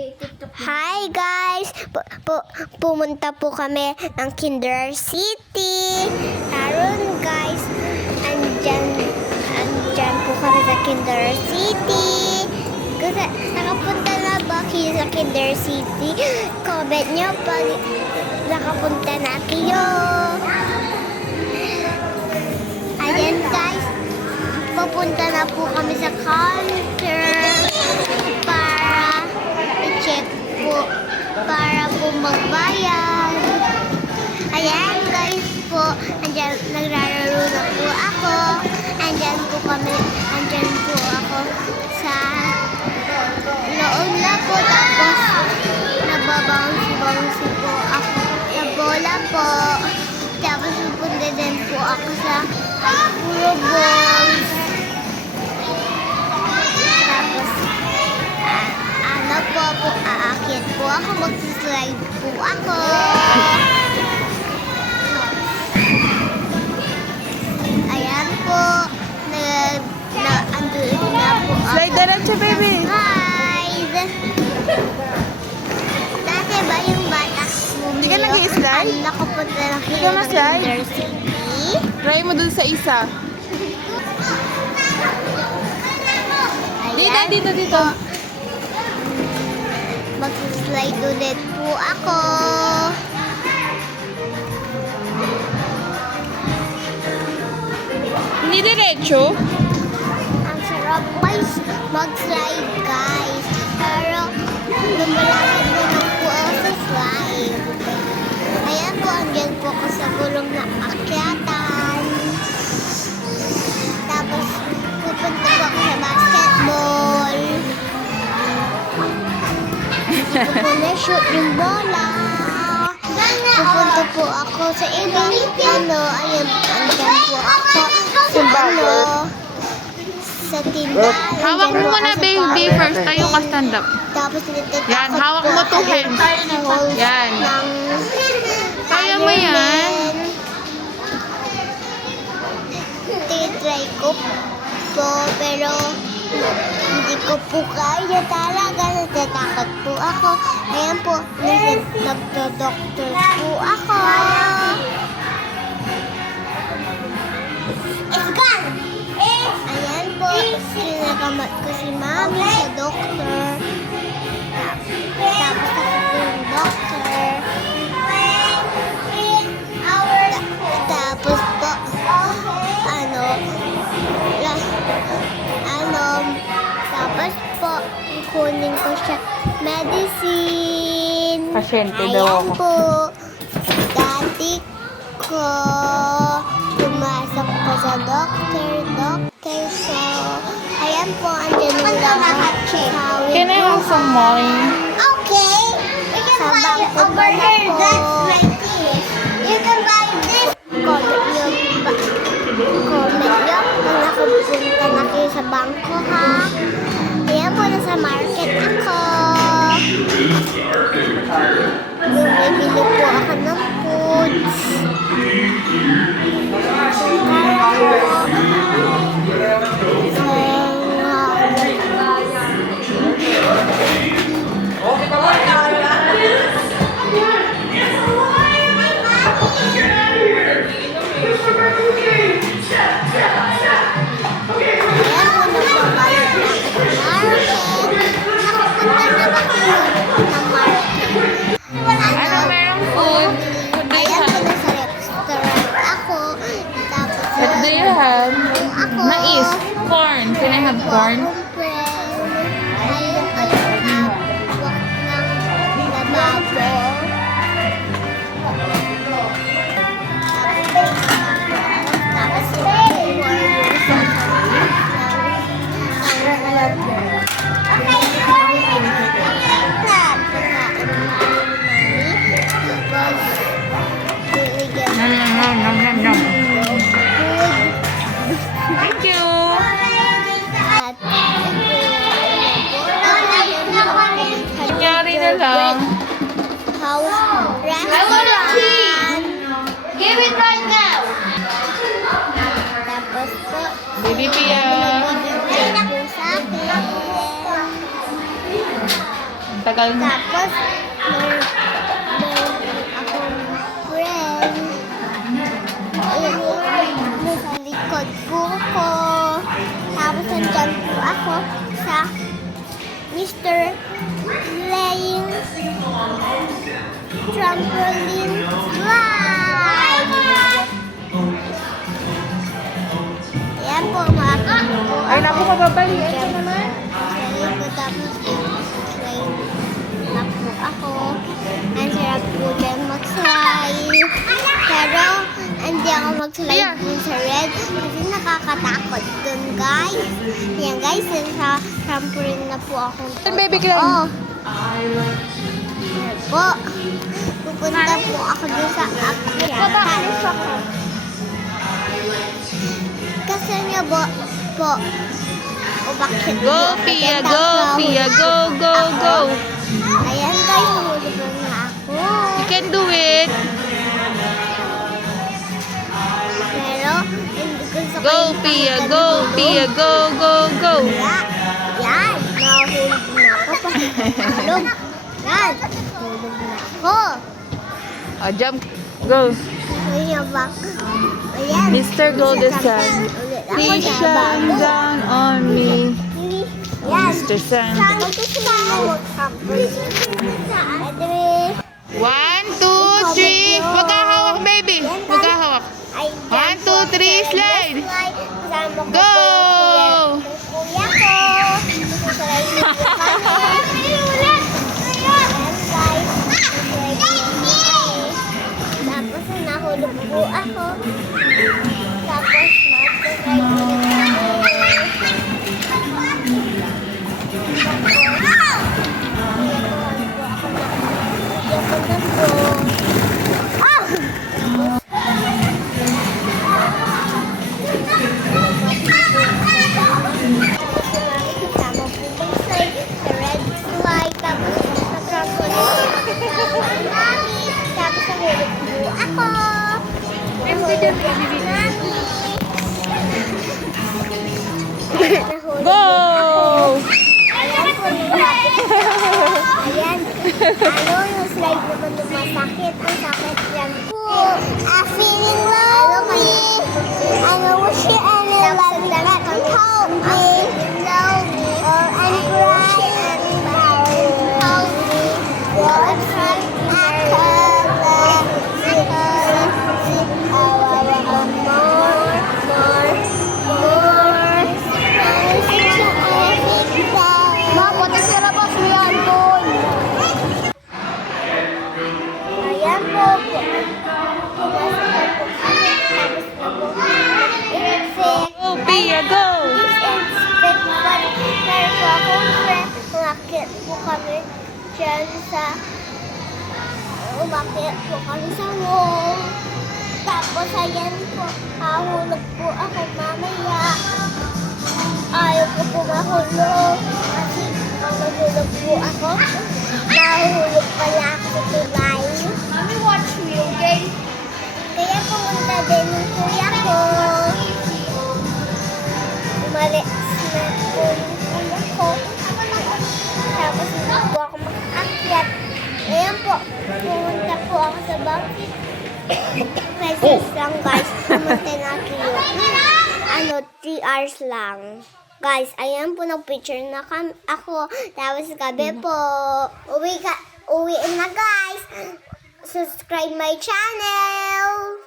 Hi guys! Pumunta po kami ng Kinder City. Aron guys, andyan po kami sa Kinder City. Kasi nakapunta na ba kayo sa Kinder City? Comment nyo pag nakapunta na kayo. Ayan guys, papunta na po kami sa counter para i-check po, para po magbayad. Ayan guys po, andyan nagrararo na po ako. Andyan po ako sa loob na po. Tapos nababouncy po ako sa bola po. Tapos pupunta din po ako sa puro balls. Tapos aakyat po ako, mag-slide po ako. Ayan po, andun na po ako. Slide diretso, baby. Slide. Dati ba yung bata Hindi ka nag-i-slide? Nakapunta na Hindi ka ma-slide? Kinder City. Try mo dun sa isa. Dito. Mag-slide ulit po ako. Hindi diretso. Ang sarap guys, mag-slide guys. Pero lumalakad na lang po ako sa slide. Ayan po, andyan po ako sa gulong na akyatan. Tapos pupunta po ako sa basketball. Hindi ko po na-shoot yung bola. Pupunta po ako sa ibang ayan, andyan po ako sa sa tindahan. Hawak mo muna, baby. First tayo ka stand up. Tapos natatakot Yan, hawak mo to hands. Yan. Kaya mo yan. Titry ko po, pero hindi ko po kaya talaga. Natatakot po ako. Ayan po, nagdo-doctor po ako. It's gone! Ayan po, kinakamat ko si Mami sa doktor. Tapos ako po yung doktor. Tapos po, tapos po, kunin ko siya medicine. Pasyente daw Ayan ako. po, dati ko pumasok pa sa doctor po. Ayan po, andyan yung lahat. Can I have some money? Okay. We can buy it over here. That's like this. You can buy this. Comment nyo kung nakapunta na kayo sa bangko, ha? Ayan po, nasa market ako. Bumibili po ako ng foods. Ano merong food? Ayan po, nasa restaurant ako. Tapos What do you have? ako. Mais. Corn. Can I have corn? Ayun po yung hawak ng lababo. Tapos Thank you. Nangyari na lang. House restaurant. Give it right now. Tapos po, Baby Pia. bibigyan po sa akin. tagal na. Tapos, meron akong friend. Nasa likod po ko. Tapos, nandyan po ako sa Mr. Playing Trampoline Slide. Ayan po, mga po. Ay, naku, mababalian ka naman. Slide ko, tapos slide na po ako. Ang sarap po dyan mag-slide. Pero, hindi ako mag-slide Ayan. dun sa red kasi nakakatakot dun, guys. Yan, guys, sa trampoline na po ako. Baby Clan. Oh. Yan po. Pupunta po ako dun sa akyatan. Kasi nga po, bakit Go, Pia, go, Pia, go, go, go. Ayan guys, nahulog na ako. You can do it. Pero, hindi ko sa Go, Pia, go, Pia, go, go, go. Yan, nahulog na ako. Nahulog. Yan, nahulog na ako. Oh, jump. Go. Kuya Bak. Ayan. Mr. Golden Sun. Please shine down on me. Yan. Mr. Sun. One, two, three. Huwag ka hawak, baby. Huwag ka hawak. 1, 2, 3, slide. Go! Kuya ko. Tapos nahulog po ako. Tapos mag-try ulit ako. Go! Ayan. Yung slide naman masakit. Masakit yan po. Feeling lonely. Wish you any love that can help me. Lonely. Or I'm crying. Help me. Well, I'm trying Ayan po. Go, Pia, go! Umakit po kami dyan sa wall. Tapos ayan po, hahulog po ako mamaya. Ayaw ko po mahulog. Kasi kung mahulog po ako, mahulog pala ako sa tulay. Mommy, watch me, okay? Kaya pumunta din yung kuya ko. Umalis na po yung kuya ko. Tapos hindi po ako makaakyat. Ayan po, pumunta po ako sa bangkit. Meses lang guys, pumunta na ako 3 hours lang. Guys, ayan po, nag-picture na ako. Tapos gabi po, uwi na guys. Subscribe my channel.